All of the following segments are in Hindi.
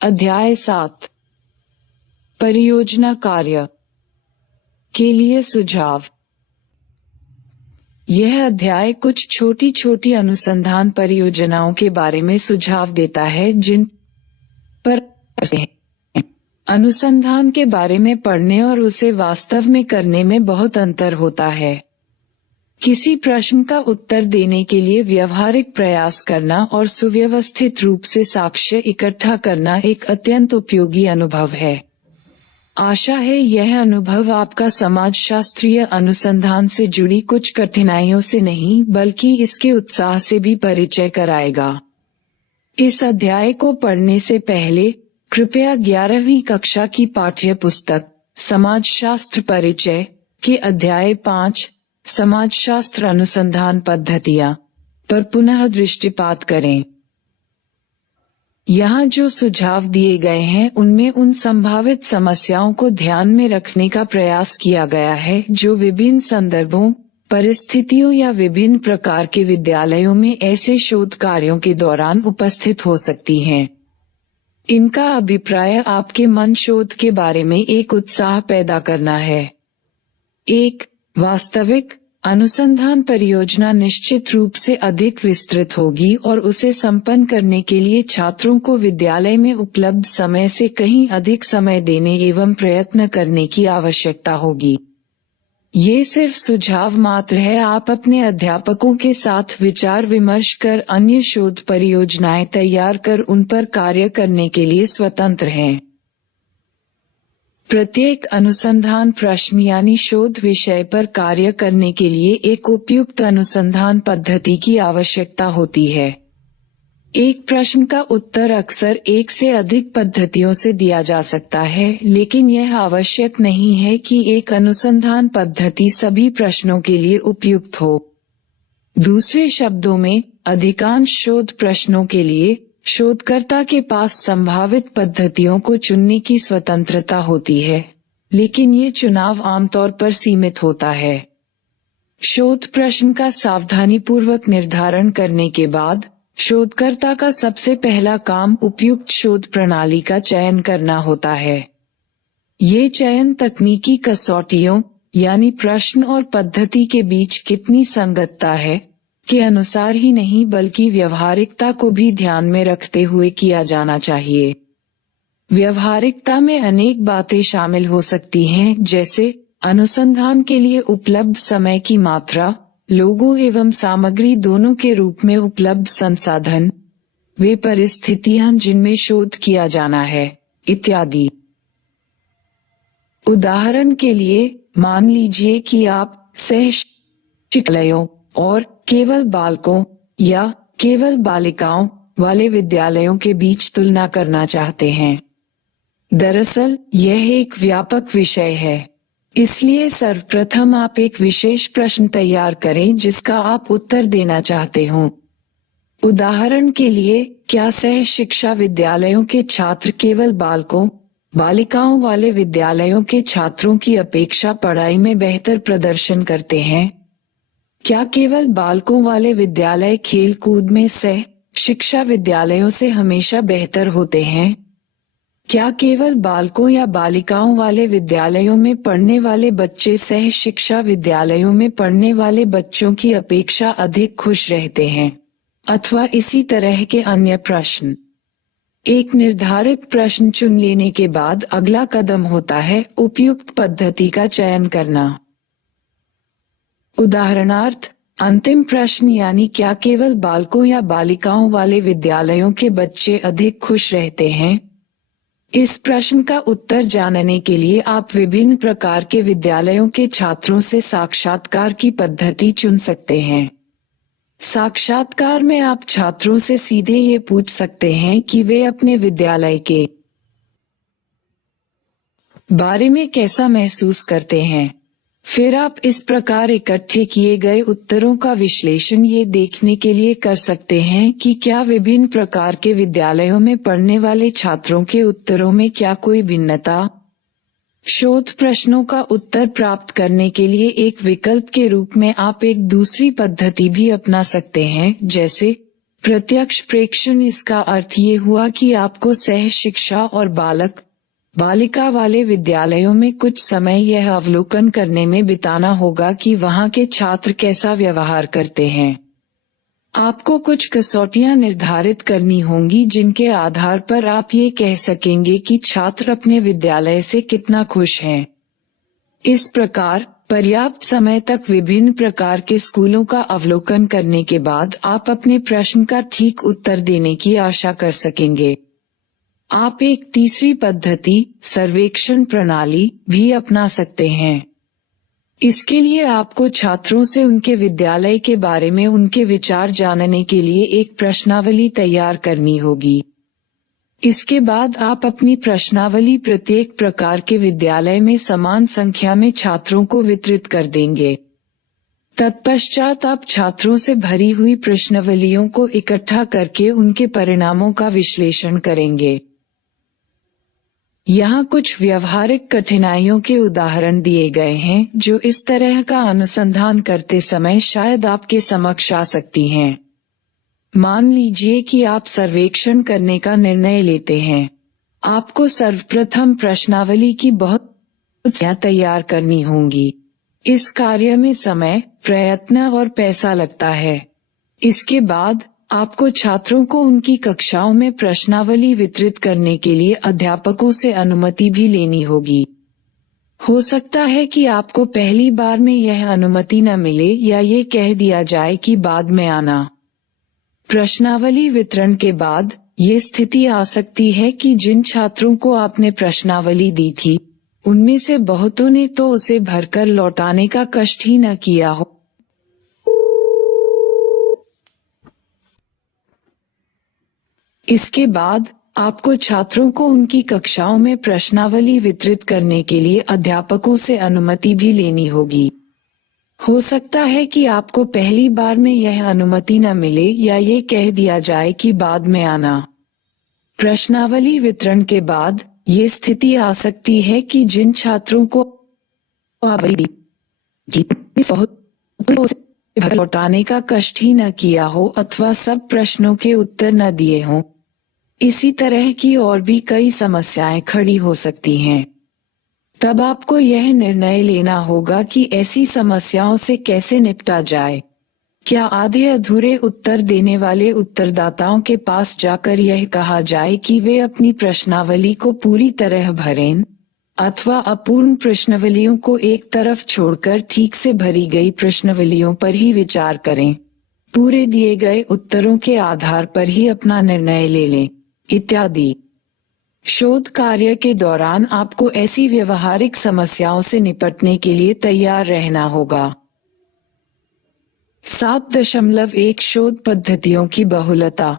अध्याय 7 परियोजना कार्य के लिए सुझाव। यह अध्याय कुछ छोटी छोटी अनुसंधान परियोजनाओं के बारे में सुझाव देता है जिन पर अनुसंधान के बारे में पढ़ने और उसे वास्तव में करने में बहुत अंतर होता है। किसी प्रश्न का उत्तर देने के लिए व्यवहारिक प्रयास करना और सुव्यवस्थित रूप से साक्ष्य इकट्ठा करना एक अत्यंत उपयोगी अनुभव है। आशा है यह अनुभव आपका समाजशास्त्रीय अनुसंधान से जुड़ी कुछ कठिनाइयों से नहीं बल्कि इसके उत्साह से भी परिचय कराएगा। इस अध्याय को पढ़ने से पहले कृपया 11वीं कक्षा की पाठ्य पुस्तक समाजशास्त्र परिचय के अध्याय 5 समाजशास्त्र अनुसंधान पद्धतियां पर पुनः दृष्टिपात करें। यहाँ जो सुझाव दिए गए हैं उनमें उन संभावित समस्याओं को ध्यान में रखने का प्रयास किया गया है जो विभिन्न संदर्भों, परिस्थितियों या विभिन्न प्रकार के विद्यालयों में ऐसे शोध कार्यों के दौरान उपस्थित हो सकती हैं। इनका अभिप्राय आपके मन शोध के बारे में एक उत्साह पैदा करना है। एक वास्तविक अनुसंधान परियोजना निश्चित रूप से अधिक विस्तृत होगी और उसे संपन्न करने के लिए छात्रों को विद्यालय में उपलब्ध समय से कहीं अधिक समय देने एवं प्रयत्न करने की आवश्यकता होगी। ये सिर्फ सुझाव मात्र है। आप अपने अध्यापकों के साथ विचार विमर्श कर अन्य शोध परियोजनाएं तैयार कर उन पर कार्य करने के लिए स्वतंत्र हैं। प्रत्येक अनुसंधान प्रश्न यानी शोध विषय पर कार्य करने के लिए एक उपयुक्त अनुसंधान पद्धति की आवश्यकता होती है। एक प्रश्न का उत्तर अक्सर एक से अधिक पद्धतियों से दिया जा सकता है, लेकिन यह आवश्यक नहीं है कि एक अनुसंधान पद्धति सभी प्रश्नों के लिए उपयुक्त हो। दूसरे शब्दों में, अधिकांश शोध प्रश्नों के लिए शोधकर्ता के पास संभावित पद्धतियों को चुनने की स्वतंत्रता होती है, लेकिन ये चुनाव आमतौर पर सीमित होता है। शोध प्रश्न का सावधानीपूर्वक निर्धारण करने के बाद शोधकर्ता का सबसे पहला काम उपयुक्त शोध प्रणाली का चयन करना होता है। ये चयन तकनीकी कसौटियों यानी प्रश्न और पद्धति के बीच कितनी संगतता है के अनुसार ही नहीं बल्कि व्यवहारिकता को भी ध्यान में रखते हुए किया जाना चाहिए। व्यवहारिकता में अनेक बातें शामिल हो सकती हैं, जैसे अनुसंधान के लिए उपलब्ध समय की मात्रा, लोगों एवं सामग्री दोनों के रूप में उपलब्ध संसाधन, वे परिस्थितियां जिनमें शोध किया जाना है, इत्यादि। उदाहरण के लिए, मान लीजिए कि आप सहशिक्षालयों और केवल बालकों या केवल बालिकाओं वाले विद्यालयों के बीच तुलना करना चाहते हैं। दरअसल यह एक व्यापक विषय है, इसलिए सर्वप्रथम आप एक विशेष प्रश्न तैयार करें जिसका आप उत्तर देना चाहते हो। उदाहरण के लिए, क्या सह शिक्षा विद्यालयों के छात्र केवल बालकों, बालिकाओं वाले विद्यालयों के छात्रों की अपेक्षा पढ़ाई में बेहतर प्रदर्शन करते हैं? क्या केवल बालकों वाले विद्यालय खेल कूद में सह शिक्षा विद्यालयों से हमेशा बेहतर होते हैं? क्या केवल बालकों या बालिकाओं वाले विद्यालयों में पढ़ने वाले बच्चे सह शिक्षा विद्यालयों में पढ़ने वाले बच्चों की अपेक्षा अधिक खुश रहते हैं? अथवा इसी तरह के अन्य प्रश्न। एक निर्धारित प्रश्न चुन लेने के बाद अगला कदम होता है उपयुक्त पद्धति का चयन करना। उदाहरणार्थ, अंतिम प्रश्न यानी क्या केवल बालकों या बालिकाओं वाले विद्यालयों के बच्चे अधिक खुश रहते हैं? इस प्रश्न का उत्तर जानने के लिए आप विभिन्न प्रकार के विद्यालयों के छात्रों से साक्षात्कार की पद्धति चुन सकते हैं। साक्षात्कार में आप छात्रों से सीधे ये पूछ सकते हैं कि वे अपने विद्यालय के बारे में कैसा महसूस करते हैं। फिर आप इस प्रकार इकट्ठे किए गए उत्तरों का विश्लेषण ये देखने के लिए कर सकते हैं कि क्या विभिन्न प्रकार के विद्यालयों में पढ़ने वाले छात्रों के उत्तरों में क्या कोई भिन्नता। शोध प्रश्नों का उत्तर प्राप्त करने के लिए एक विकल्प के रूप में आप एक दूसरी पद्धति भी अपना सकते हैं, जैसे प्रत्यक्ष प्रेक्षण इसका अर्थ ये हुआ कि आपको सह शिक्षा और बालिका वाले विद्यालयों में कुछ समय यह अवलोकन करने में बिताना होगा कि वहाँ के छात्र कैसा व्यवहार करते हैं। आपको कुछ कसौटियां निर्धारित करनी होंगी जिनके आधार पर आप ये कह सकेंगे कि छात्र अपने विद्यालय से कितना खुश हैं। इस प्रकार पर्याप्त समय तक विभिन्न प्रकार के स्कूलों का अवलोकन करने के बाद आप अपने प्रश्न का ठीक उत्तर देने की आशा कर सकेंगे। आप एक तीसरी पद्धति, सर्वेक्षण प्रणाली, भी अपना सकते हैं। इसके लिए आपको छात्रों से उनके विद्यालय के बारे में उनके विचार जानने के लिए एक प्रश्नावली तैयार करनी होगी। इसके बाद आप अपनी प्रश्नावली प्रत्येक प्रकार के विद्यालय में समान संख्या में छात्रों को वितरित कर देंगे। तत्पश्चात आप छात्रों से भरी हुई प्रश्नावलियों को इकट्ठा करके उनके परिणामों का विश्लेषण करेंगे। यहाँ कुछ व्यावहारिक कठिनाइयों के उदाहरण दिए गए हैं जो इस तरह का अनुसंधान करते समय शायद आपके समक्ष आ सकती हैं। मान लीजिए कि आप सर्वेक्षण करने का निर्णय लेते हैं। आपको सर्वप्रथम प्रश्नावली की बहुत तैयार करनी होंगी। इस कार्य में समय, प्रयत्न और पैसा लगता है। इसके बाद आपको छात्रों को उनकी कक्षाओं में प्रश्नावली वितरित करने के लिए अध्यापकों से अनुमति भी लेनी होगी। हो सकता है कि आपको पहली बार में यह अनुमति न मिले या ये कह दिया जाए कि बाद में आना। प्रश्नावली वितरण के बाद ये स्थिति आ सकती है कि जिन छात्रों को आपने प्रश्नावली दी थी, उनमें से बहुतों ने तो उसे भरकर लौटाने का कष्ट ही न किया हो। इसके बाद आपको छात्रों को उनकी कक्षाओं में प्रश्नावली वितरित करने के लिए अध्यापकों से अनुमति भी लेनी होगी। हो सकता है कि आपको पहली बार में यह अनुमति न मिले या ये कह दिया जाए कि बाद में आना। प्रश्नावली वितरण के बाद ये स्थिति आ सकती है कि जिन छात्रों को लौटाने का कष्ट ही न किया हो अथवा सब प्रश्नों के उत्तर न दिए हों। इसी तरह की और भी कई समस्याएं खड़ी हो सकती हैं। तब आपको यह निर्णय लेना होगा कि ऐसी समस्याओं से कैसे निपटा जाए। क्या आधे अधूरे उत्तर देने वाले उत्तरदाताओं के पास जाकर यह कहा जाए कि वे अपनी प्रश्नावली को पूरी तरह भरें, अथवा अपूर्ण प्रश्नावलियों को एक तरफ छोड़कर ठीक से भरी गई प्रश्नावलियों पर ही विचार करें, पूरे दिए गए उत्तरों के आधार पर ही अपना निर्णय ले लें, इत्यादि। शोध कार्य के दौरान आपको ऐसी व्यवहारिक समस्याओं से निपटने के लिए तैयार रहना होगा। 7.1 शोध पद्धतियों की बहुलता।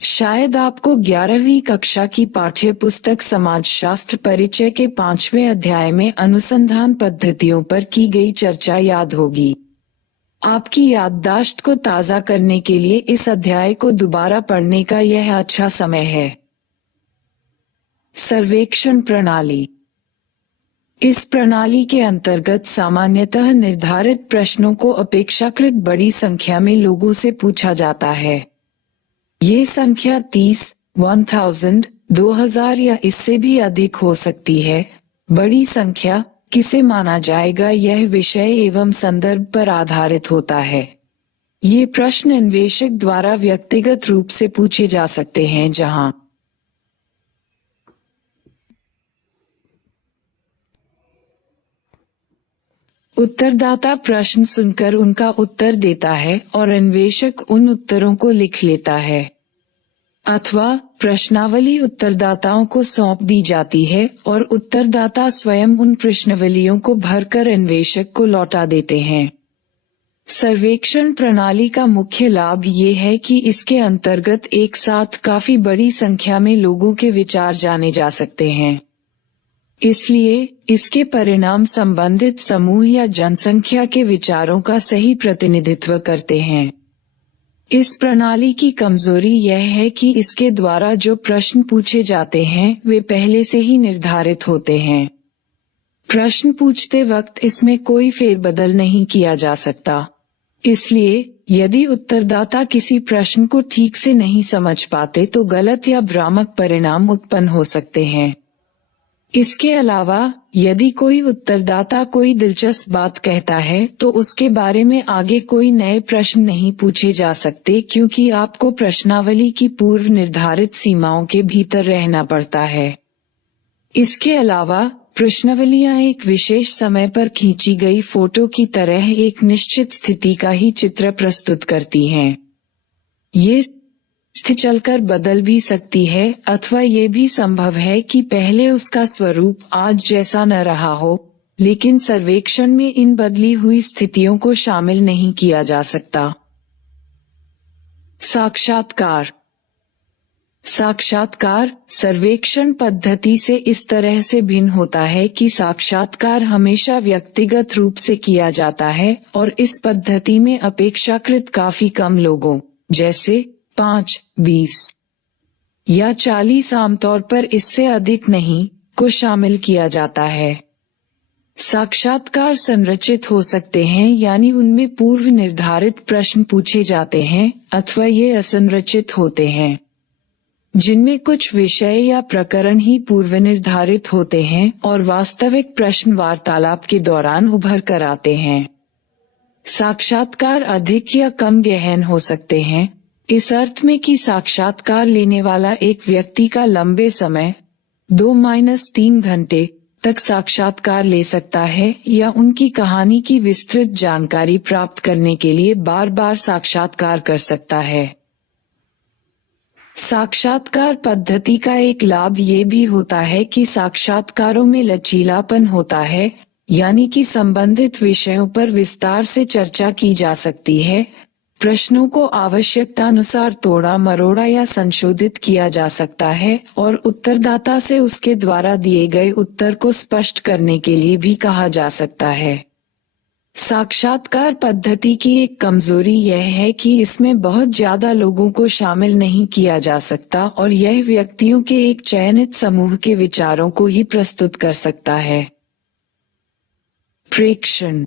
शायद आपको 11वीं कक्षा की पाठ्य पुस्तक समाजशास्त्र परिचय के 5वें अध्याय में अनुसंधान पद्धतियों पर की गई चर्चा याद होगी। आपकी याददाश्त को ताज़ा करने के लिए इस अध्याय को दोबारा पढ़ने का यह अच्छा समय है। सर्वेक्षण प्रणाली। इस प्रणाली के अंतर्गत सामान्यतः निर्धारित प्रश्नों को अपेक्षाकृत बड़ी संख्या में लोगों से पूछा जाता है। ये संख्या 30, 1000, 2000 या इससे भी अधिक हो सकती है। बड़ी संख्या किसे माना जाएगा यह विषय एवं संदर्भ पर आधारित होता है। ये प्रश्न अन्वेषक द्वारा व्यक्तिगत रूप से पूछे जा सकते हैं, जहां उत्तरदाता प्रश्न सुनकर उनका उत्तर देता है और अन्वेषक उन उत्तरों को लिख लेता है, अथवा प्रश्नावली उत्तरदाताओं को सौंप दी जाती है और उत्तरदाता स्वयं उन प्रश्नावलियों को भरकर अन्वेषक को लौटा देते हैं। सर्वेक्षण प्रणाली का मुख्य लाभ ये है कि इसके अंतर्गत एक साथ काफी बड़ी संख्या में लोगों के विचार जाने जा सकते हैं। इसलिए इसके परिणाम संबंधित समूह या जनसंख्या के विचारों का सही प्रतिनिधित्व करते हैं। इस प्रणाली की कमजोरी यह है कि इसके द्वारा जो प्रश्न पूछे जाते हैं वे पहले से ही निर्धारित होते हैं। प्रश्न पूछते वक्त इसमें कोई फेरबदल नहीं किया जा सकता। इसलिए यदि उत्तरदाता किसी प्रश्न को ठीक से नहीं समझ पाते तो गलत या भ्रामक परिणाम उत्पन्न हो सकते हैं। इसके अलावा यदि कोई उत्तरदाता कोई दिलचस्प बात कहता है तो उसके बारे में आगे कोई नए प्रश्न नहीं पूछे जा सकते, क्योंकि आपको प्रश्नावली की पूर्व निर्धारित सीमाओं के भीतर रहना पड़ता है। इसके अलावा प्रश्नावलियां एक विशेष समय पर खींची गई फोटो की तरह एक निश्चित स्थिति का ही चित्र प्रस्तुत करती हैं। ये स्थिति चलकर बदल भी सकती है, अथवा ये भी संभव है कि पहले उसका स्वरूप आज जैसा न रहा हो, लेकिन सर्वेक्षण में इन बदली हुई स्थितियों को शामिल नहीं किया जा सकता। साक्षात्कार। साक्षात्कार सर्वेक्षण पद्धति से इस तरह से भिन्न होता है कि साक्षात्कार हमेशा व्यक्तिगत रूप से किया जाता है और इस पद्धति में अपेक्षाकृत काफी कम लोगों, जैसे 5, 20 या 40 आमतौर पर इससे अधिक नहीं, को शामिल किया जाता है। साक्षात्कार संरचित हो सकते हैं, यानी उनमें पूर्व निर्धारित प्रश्न पूछे जाते हैं, अथवा ये असंरचित होते हैं, जिनमें कुछ विषय या प्रकरण ही पूर्व निर्धारित होते हैं और वास्तविक प्रश्न वार्तालाप के दौरान उभर कर आते हैं। साक्षात्कार अधिक या कम गहन हो सकते हैं, इस अर्थ में कि साक्षात्कार लेने वाला एक व्यक्ति का लंबे समय 2-3 घंटे तक साक्षात्कार ले सकता है या उनकी कहानी की विस्तृत जानकारी प्राप्त करने के लिए बार बार साक्षात्कार कर सकता है। साक्षात्कार पद्धति का एक लाभ ये भी होता है कि साक्षात्कारों में लचीलापन होता है, यानी कि संबंधित विषयों पर विस्तार से चर्चा की जा सकती है। प्रश्नों को आवश्यकतानुसार तोड़ा मरोड़ा या संशोधित किया जा सकता है और उत्तरदाता से उसके द्वारा दिए गए उत्तर को स्पष्ट करने के लिए भी कहा जा सकता है। साक्षात्कार पद्धति की एक कमजोरी यह है कि इसमें बहुत ज्यादा लोगों को शामिल नहीं किया जा सकता और यह व्यक्तियों के एक चयनित समूह के विचारों को ही प्रस्तुत कर सकता है। प्रेक्षण।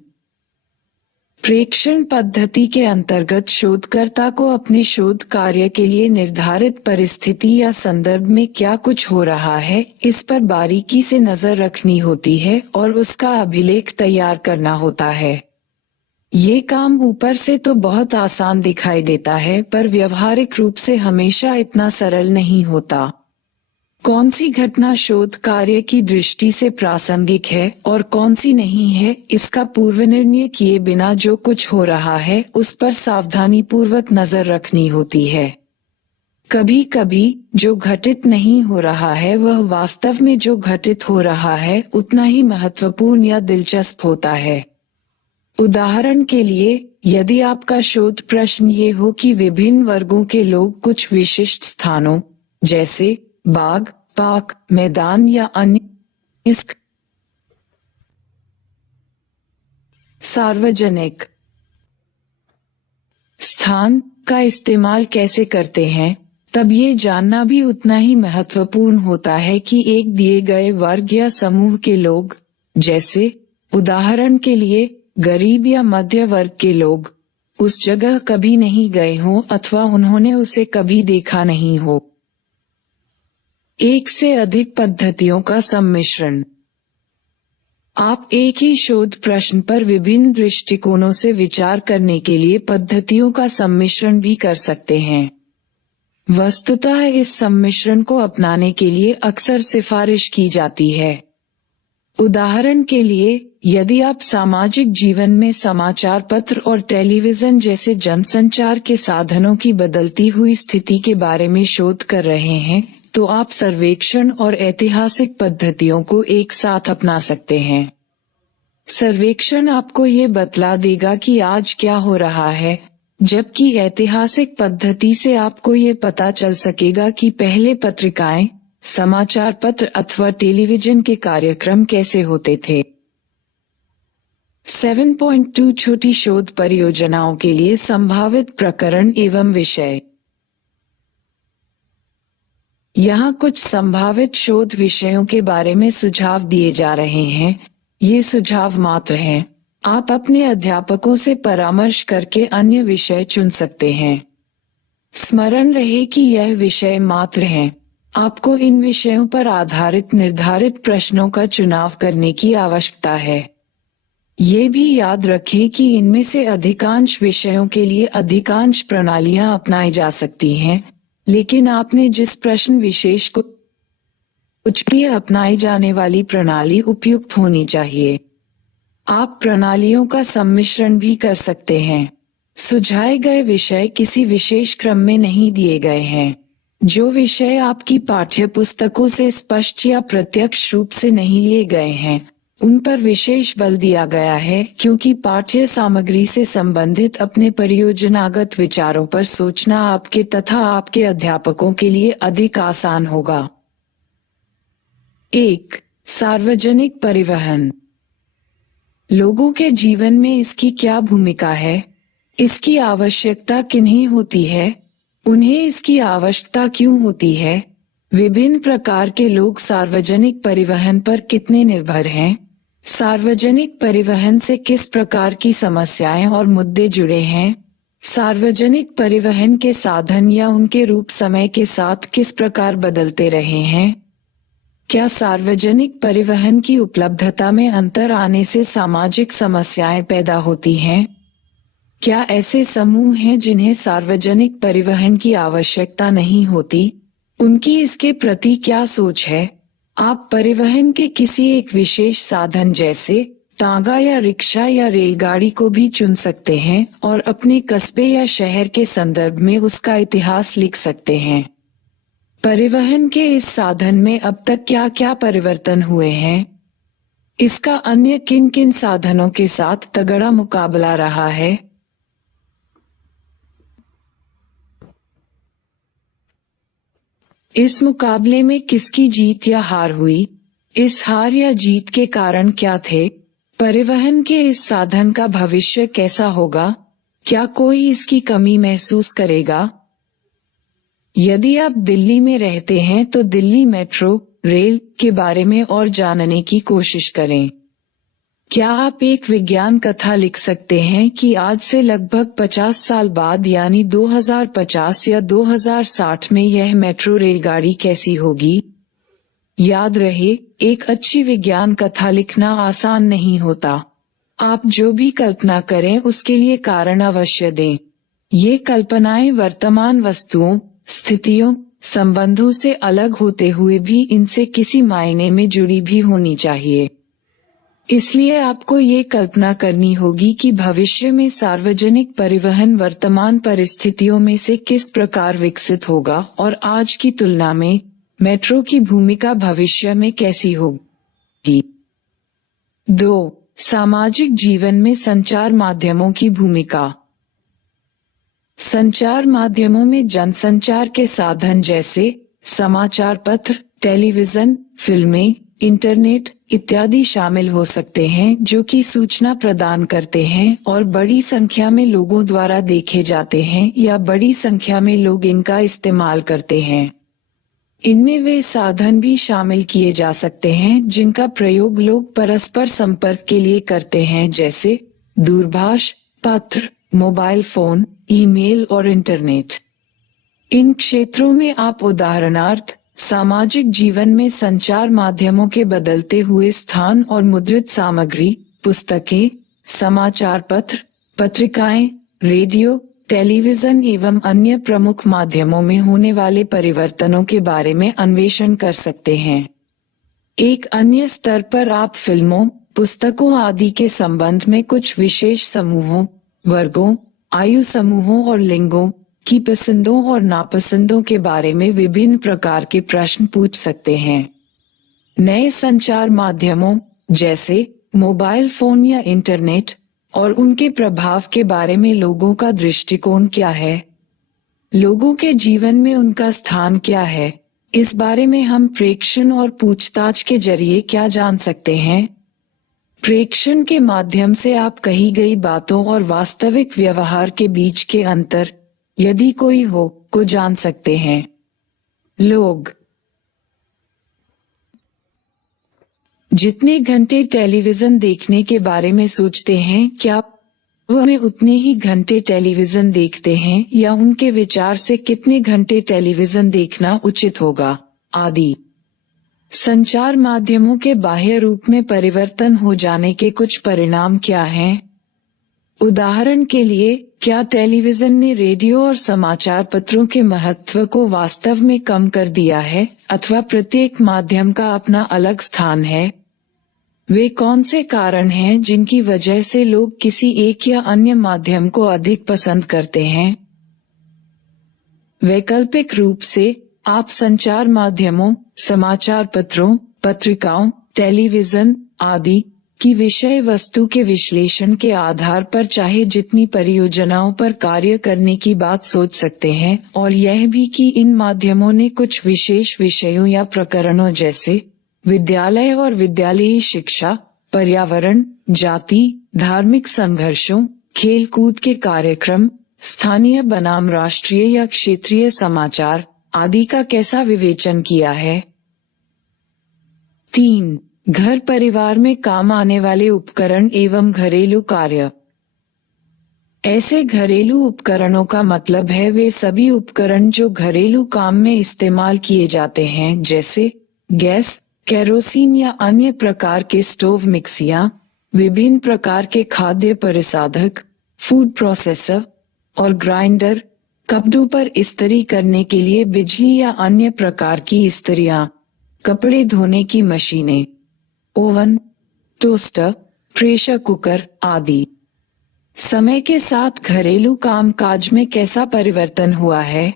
प्रेक्षण पद्धति के अंतर्गत शोधकर्ता को अपने शोध कार्य के लिए निर्धारित परिस्थिति या संदर्भ में क्या कुछ हो रहा है, इस पर बारीकी से नजर रखनी होती है और उसका अभिलेख तैयार करना होता है। ये काम ऊपर से तो बहुत आसान दिखाई देता है, पर व्यवहारिक रूप से हमेशा इतना सरल नहीं होता। कौन सी घटना शोध कार्य की दृष्टि से प्रासंगिक है और कौन सी नहीं है, इसका पूर्व निर्णय किए बिना जो कुछ हो रहा है उस पर सावधानी पूर्वक नजर रखनी होती है। कभी कभी जो घटित नहीं हो रहा है वह वास्तव में जो घटित हो रहा है उतना ही महत्वपूर्ण या दिलचस्प होता है। उदाहरण के लिए, यदि आपका शोध प्रश्न ये हो कि विभिन्न वर्गों के लोग कुछ विशिष्ट स्थानों, जैसे बाग, पार्क, मैदान या अन्य सार्वजनिक स्थान का इस्तेमाल कैसे करते हैं, तब ये जानना भी उतना ही महत्वपूर्ण होता है कि एक दिए गए वर्ग या समूह के लोग, जैसे उदाहरण के लिए गरीब या मध्य वर्ग के लोग, उस जगह कभी नहीं गए हों अथवा उन्होंने उसे कभी देखा नहीं हो। एक से अधिक पद्धतियों का सम्मिश्रण। आप एक ही शोध प्रश्न पर विभिन्न दृष्टिकोणों से विचार करने के लिए पद्धतियों का सम्मिश्रण भी कर सकते हैं। वस्तुतः इस सम्मिश्रण को अपनाने के लिए अक्सर सिफारिश की जाती है। उदाहरण के लिए, यदि आप सामाजिक जीवन में समाचार पत्र और टेलीविजन जैसे जनसंचार के साधनों की बदलती हुई स्थिति के बारे में शोध कर रहे हैं, तो आप सर्वेक्षण और ऐतिहासिक पद्धतियों को एक साथ अपना सकते हैं। सर्वेक्षण आपको ये बतला देगा कि आज क्या हो रहा है, जबकि ऐतिहासिक पद्धति से आपको ये पता चल सकेगा कि पहले पत्रिकाएं, समाचार पत्र अथवा टेलीविजन के कार्यक्रम कैसे होते थे। 7.2 छोटी शोध परियोजनाओं के लिए संभावित प्रकरण एवं विषय। यहाँ कुछ संभावित शोध विषयों के बारे में सुझाव दिए जा रहे हैं। ये सुझाव मात्र हैं, आप अपने अध्यापकों से परामर्श करके अन्य विषय चुन सकते हैं। स्मरण रहे कि यह विषय मात्र हैं। आपको इन विषयों पर आधारित निर्धारित प्रश्नों का चुनाव करने की आवश्यकता है। ये भी याद रखें कि इनमें से अधिकांश विषयों के लिए अधिकांश प्रणालियां अपनाई जा सकती हैं, लेकिन आपने जिस प्रश्न विशेष को कुछ भी अपनाई जाने वाली प्रणाली उपयुक्त होनी चाहिए। आप प्रणालियों का सम्मिश्रण भी कर सकते हैं। सुझाए गए विषय किसी विशेष क्रम में नहीं दिए गए हैं। जो विषय आपकी पाठ्य पुस्तकों से स्पष्ट या प्रत्यक्ष रूप से नहीं लिए गए हैं, उन पर विशेष बल दिया गया है क्योंकि पाठ्य सामग्री से संबंधित अपने परियोजनागत विचारों पर सोचना आपके तथा आपके अध्यापकों के लिए अधिक आसान होगा। 1. सार्वजनिक परिवहन। लोगों के जीवन में इसकी क्या भूमिका है? इसकी आवश्यकता किन्हें होती है? उन्हें इसकी आवश्यकता क्यों होती है? विभिन्न प्रकार के लोग सार्वजनिक परिवहन पर कितने निर्भर हैं? सार्वजनिक परिवहन से किस प्रकार की समस्याएं और मुद्दे जुड़े हैं? सार्वजनिक परिवहन के साधन या उनके रूप समय के साथ किस प्रकार बदलते रहे हैं? क्या सार्वजनिक परिवहन की उपलब्धता में अंतर आने से सामाजिक समस्याएं पैदा होती हैं? क्या ऐसे समूह हैं जिन्हें सार्वजनिक परिवहन की आवश्यकता नहीं होती? उनकी इसके प्रति क्या सोच है? आप परिवहन के किसी एक विशेष साधन जैसे तांगा या रिक्शा या रेलगाड़ी को भी चुन सकते हैं और अपने कस्बे या शहर के संदर्भ में उसका इतिहास लिख सकते हैं। परिवहन के इस साधन में अब तक क्या क्या परिवर्तन हुए हैं? इसका अन्य किन किन साधनों के साथ तगड़ा मुकाबला रहा है? इस मुकाबले में किसकी जीत या हार हुई? इस हार या जीत के कारण क्या थे? परिवहन के इस साधन का भविष्य कैसा होगा? क्या कोई इसकी कमी महसूस करेगा? यदि आप दिल्ली में रहते हैं तो दिल्ली मेट्रो रेल के बारे में और जानने की कोशिश करें। क्या आप एक विज्ञान कथा लिख सकते हैं कि आज से लगभग 50 साल बाद यानी 2050 या 2060 में यह मेट्रो रेलगाड़ी कैसी होगी? याद रहे, एक अच्छी विज्ञान कथा लिखना आसान नहीं होता। आप जो भी कल्पना करें उसके लिए कारण अवश्य दें। ये कल्पनाएं वर्तमान वस्तुओं, स्थितियों, संबंधों से अलग होते हुए भी इनसे किसी मायने में जुड़ी भी होनी चाहिए। इसलिए आपको ये कल्पना करनी होगी कि भविष्य में सार्वजनिक परिवहन वर्तमान परिस्थितियों में से किस प्रकार विकसित होगा और आज की तुलना में मेट्रो की भूमिका भविष्य में कैसी होगी। 2. सामाजिक जीवन में संचार माध्यमों की भूमिका। संचार माध्यमों में जनसंचार के साधन जैसे समाचार पत्र, टेलीविजन, फिल्में, इंटरनेट इत्यादि शामिल हो सकते हैं जो कि सूचना प्रदान करते हैं और बड़ी संख्या में लोगों द्वारा देखे जाते हैं या बड़ी संख्या में लोग इनका इस्तेमाल करते हैं। इनमें वे साधन भी शामिल किए जा सकते हैं जिनका प्रयोग लोग परस्पर संपर्क के लिए करते हैं जैसे दूरभाष, पत्र, मोबाइल फोन, ईमेल और इंटरनेट। इन क्षेत्रों में आप उदाहरणार्थ सामाजिक जीवन में संचार माध्यमों के बदलते हुए स्थान और मुद्रित सामग्री, पुस्तकें, समाचार पत्र, पत्रिकाएं, रेडियो, टेलीविजन एवं अन्य प्रमुख माध्यमों में होने वाले परिवर्तनों के बारे में अन्वेषण कर सकते हैं। एक अन्य स्तर पर आप फिल्मों, पुस्तकों आदि के संबंध में कुछ विशेष समूहों, वर्गों, आयु समूहों और लिंगों की पसंदों और नापसंदों के बारे में विभिन्न प्रकार के प्रश्न पूछ सकते हैं। नए संचार माध्यमों जैसे मोबाइल फोन या इंटरनेट और उनके प्रभाव के बारे में लोगों का दृष्टिकोण क्या है? लोगों के जीवन में उनका स्थान क्या है? इस बारे में हम प्रेक्षण और पूछताछ के जरिए क्या जान सकते हैं? प्रेक्षण के माध्यम से आप कही गई बातों और वास्तविक व्यवहार के बीच के अंतर, यदि कोई हो, को जान सकते हैं। लोग जितने घंटे टेलीविजन देखने के बारे में सोचते हैं, क्या वह उतने ही घंटे टेलीविजन देखते हैं, या उनके विचार से कितने घंटे टेलीविजन देखना उचित होगा, आदि। संचार माध्यमों के बाह्य रूप में परिवर्तन हो जाने के कुछ परिणाम क्या हैं? उदाहरण के लिए, क्या टेलीविजन ने रेडियो और समाचार पत्रों के महत्व को वास्तव में कम कर दिया है, अथवा प्रत्येक माध्यम का अपना अलग स्थान है? वे कौन से कारण हैं जिनकी वजह से लोग किसी एक या अन्य माध्यम को अधिक पसंद करते हैं? वैकल्पिक रूप से, आप संचार माध्यमों, समाचार पत्रों, पत्रिकाओं, टेलीविजन आदि की विषय वस्तु के विश्लेषण के आधार पर चाहे जितनी परियोजनाओं पर कार्य करने की बात सोच सकते हैं, और यह भी कि इन माध्यमों ने कुछ विशेष विषयों या प्रकरणों जैसे विद्यालय और विद्यालयी शिक्षा, पर्यावरण, जाति, धार्मिक संघर्षों, खेलकूद के कार्यक्रम, स्थानीय बनाम राष्ट्रीय या क्षेत्रीय समाचार आदि का कैसा विवेचन किया है? 3. घर परिवार में काम आने वाले उपकरण एवं घरेलू कार्य। ऐसे घरेलू उपकरणों का मतलब है वे सभी उपकरण जो घरेलू काम में इस्तेमाल किए जाते हैं, जैसे गैस, केरोसिन या अन्य प्रकार के स्टोव, मिक्सियां, विभिन्न प्रकार के खाद्य परिसाधक, फूड प्रोसेसर और ग्राइंडर, कपड़ों पर इस्त्री करने के लिए बिजली या अन्य प्रकार की इस्त्रियां, कपड़े धोने की मशीनें, ओवन, टोस्टर, प्रेशर कुकर आदि। समय के साथ घरेलू कामकाज में कैसा परिवर्तन हुआ है?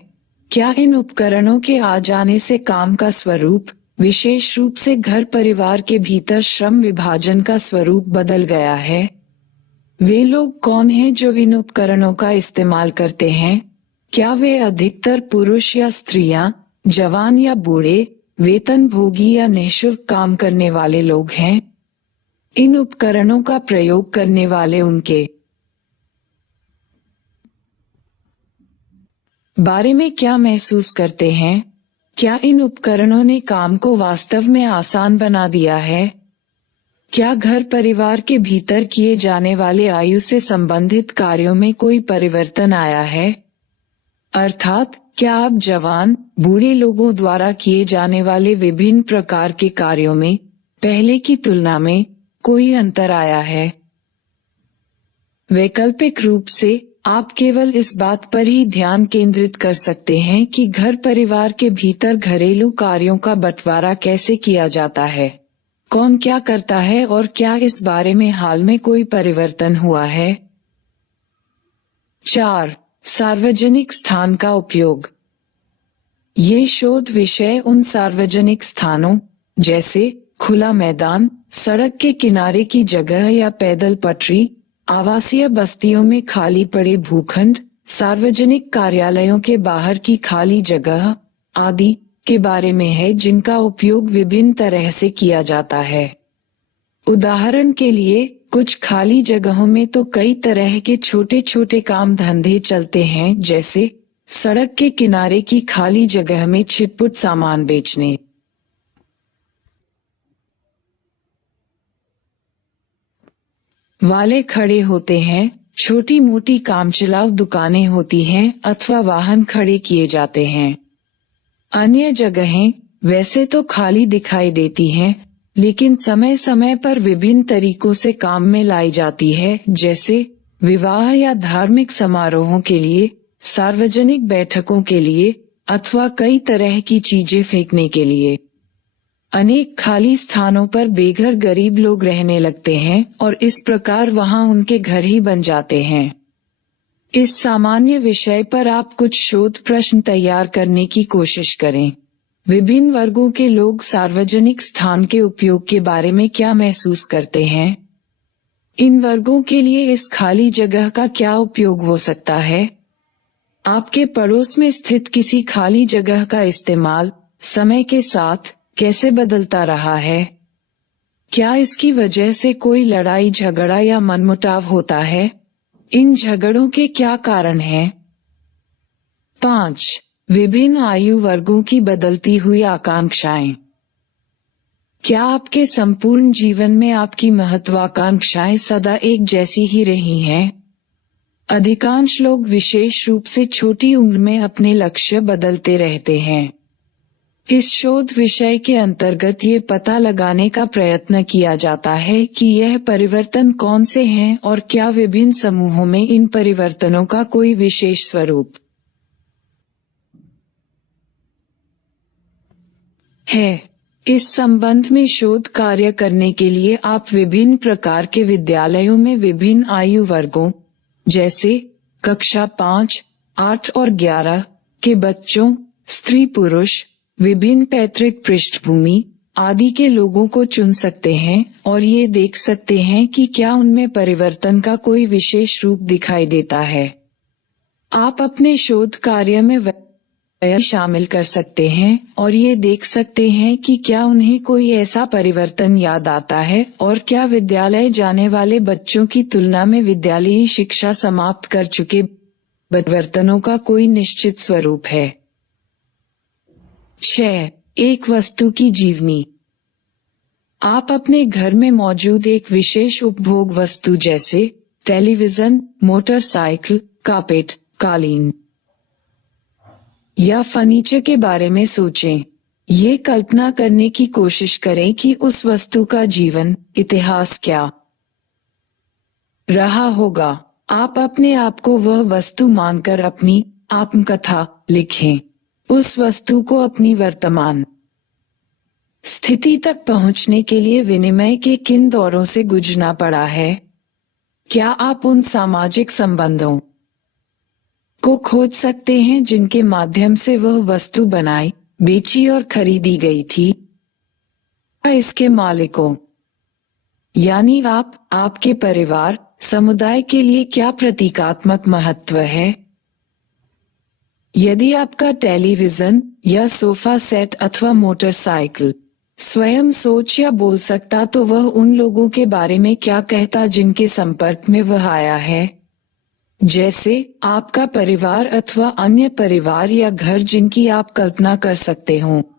क्या इन उपकरणों के आ जाने से काम का स्वरूप, विशेष रूप से घर परिवार के भीतर श्रम विभाजन का स्वरूप बदल गया है? वे लोग कौन हैं जो इन उपकरणों का इस्तेमाल करते हैं? क्या वे अधिकतर पुरुष या स्त्रियां, जवान या बूढ़े, वेतनभोगी या निःशुल्क काम करने वाले लोग हैं? इन उपकरणों का प्रयोग करने वाले उनके बारे में क्या महसूस करते हैं? क्या इन उपकरणों ने काम को वास्तव में आसान बना दिया है? क्या घर परिवार के भीतर किए जाने वाले आयु से संबंधित कार्यों में कोई परिवर्तन आया है? अर्थात, क्या अब जवान, बूढ़े लोगों द्वारा किए जाने वाले विभिन्न प्रकार के कार्यों में पहले की तुलना में कोई अंतर आया है? वैकल्पिक रूप से, आप केवल इस बात पर ही ध्यान केंद्रित कर सकते हैं कि घर परिवार के भीतर घरेलू कार्यों का बंटवारा कैसे किया जाता है, कौन क्या करता है और क्या इस बारे में हाल में कोई परिवर्तन हुआ है। 4. सार्वजनिक स्थान का उपयोग। ये शोध विषय उन सार्वजनिक स्थानों, जैसे खुला मैदान, सड़क के किनारे की जगह या पैदल पटरी, आवासीय बस्तियों में खाली पड़े भूखंड, सार्वजनिक कार्यालयों के बाहर की खाली जगह आदि के बारे में है, जिनका उपयोग विभिन्न तरह से किया जाता है। उदाहरण के लिए, कुछ खाली जगहों में तो कई तरह के छोटे छोटे काम धंधे चलते हैं, जैसे सड़क के किनारे की खाली जगह में छिटपुट सामान बेचने वाले खड़े होते हैं, छोटी मोटी कामचलाऊ दुकानें होती हैं अथवा वाहन खड़े किए जाते हैं। अन्य जगहें वैसे तो खाली दिखाई देती हैं, लेकिन समय समय पर विभिन्न तरीकों से काम में लाई जाती है, जैसे विवाह या धार्मिक समारोहों के लिए, सार्वजनिक बैठकों के लिए अथवा कई तरह की चीजें फेंकने के लिए। अनेक खाली स्थानों पर बेघर गरीब लोग रहने लगते हैं और इस प्रकार वहां उनके घर ही बन जाते हैं। इस सामान्य विषय पर आप कुछ शोध प्रश्न तैयार करने की कोशिश करें। विभिन्न वर्गों के लोग सार्वजनिक स्थान के उपयोग के बारे में क्या महसूस करते हैं? इन वर्गों के लिए इस खाली जगह का क्या उपयोग हो सकता है? आपके पड़ोस में स्थित किसी खाली जगह का इस्तेमाल समय के साथ कैसे बदलता रहा है? क्या इसकी वजह से कोई लड़ाई झगड़ा या मनमुटाव होता है? इन झगड़ों के क्या कारण हैं? 5. विभिन्न आयु वर्गों की बदलती हुई आकांक्षाएं। क्या आपके संपूर्ण जीवन में आपकी महत्वाकांक्षाएं सदा एक जैसी ही रही हैं? अधिकांश लोग विशेष रूप से छोटी उम्र में अपने लक्ष्य बदलते रहते हैं। इस शोध विषय के अंतर्गत ये पता लगाने का प्रयत्न किया जाता है कि यह परिवर्तन कौन से हैं और क्या विभिन्न समूहों में इन परिवर्तनों का कोई विशेष स्वरूप है। इस संबंध में शोध कार्य करने के लिए आप विभिन्न प्रकार के विद्यालयों में विभिन्न आयु वर्गों, जैसे कक्षा 5, 8 और 11 के बच्चों, स्त्री पुरुष, विभिन्न पैतृक पृष्ठभूमि आदि के लोगों को चुन सकते हैं और ये देख सकते हैं कि क्या उनमें परिवर्तन का कोई विशेष रूप दिखाई देता है। आप अपने शोध कार्य में शामिल कर सकते हैं और ये देख सकते हैं कि क्या उन्हें कोई ऐसा परिवर्तन याद आता है और क्या विद्यालय जाने वाले बच्चों की तुलना में विद्यालयी शिक्षा समाप्त कर चुके परिवर्तनों का कोई निश्चित स्वरूप है। 6. एक वस्तु की जीवनी। आप अपने घर में मौजूद एक विशेष उपभोग वस्तु जैसे टेलीविजन, मोटरसाइकिल, कारपेट, कालीन या फर्नीचर के बारे में सोचें। ये कल्पना करने की कोशिश करें कि उस वस्तु का जीवन इतिहास क्या रहा होगा। आप अपने आप को वह वस्तु मानकर अपनी आत्मकथा लिखें। उस वस्तु को अपनी वर्तमान स्थिति तक पहुंचने के लिए विनिमय के किन दौरों से गुजरना पड़ा है? क्या आप उन सामाजिक संबंधों को खोज सकते हैं जिनके माध्यम से वह वस्तु बनाई, बेची और खरीदी गई थी? इसके मालिकों यानी आप, आपके परिवार, समुदाय के लिए क्या प्रतीकात्मक महत्व है? यदि आपका टेलीविजन या सोफा सेट अथवा मोटरसाइकिल स्वयं सोच या बोल सकता तो वह उन लोगों के बारे में क्या कहता जिनके संपर्क में वह आया है, जैसे आपका परिवार अथवा अन्य परिवार या घर जिनकी आप कल्पना कर सकते हो।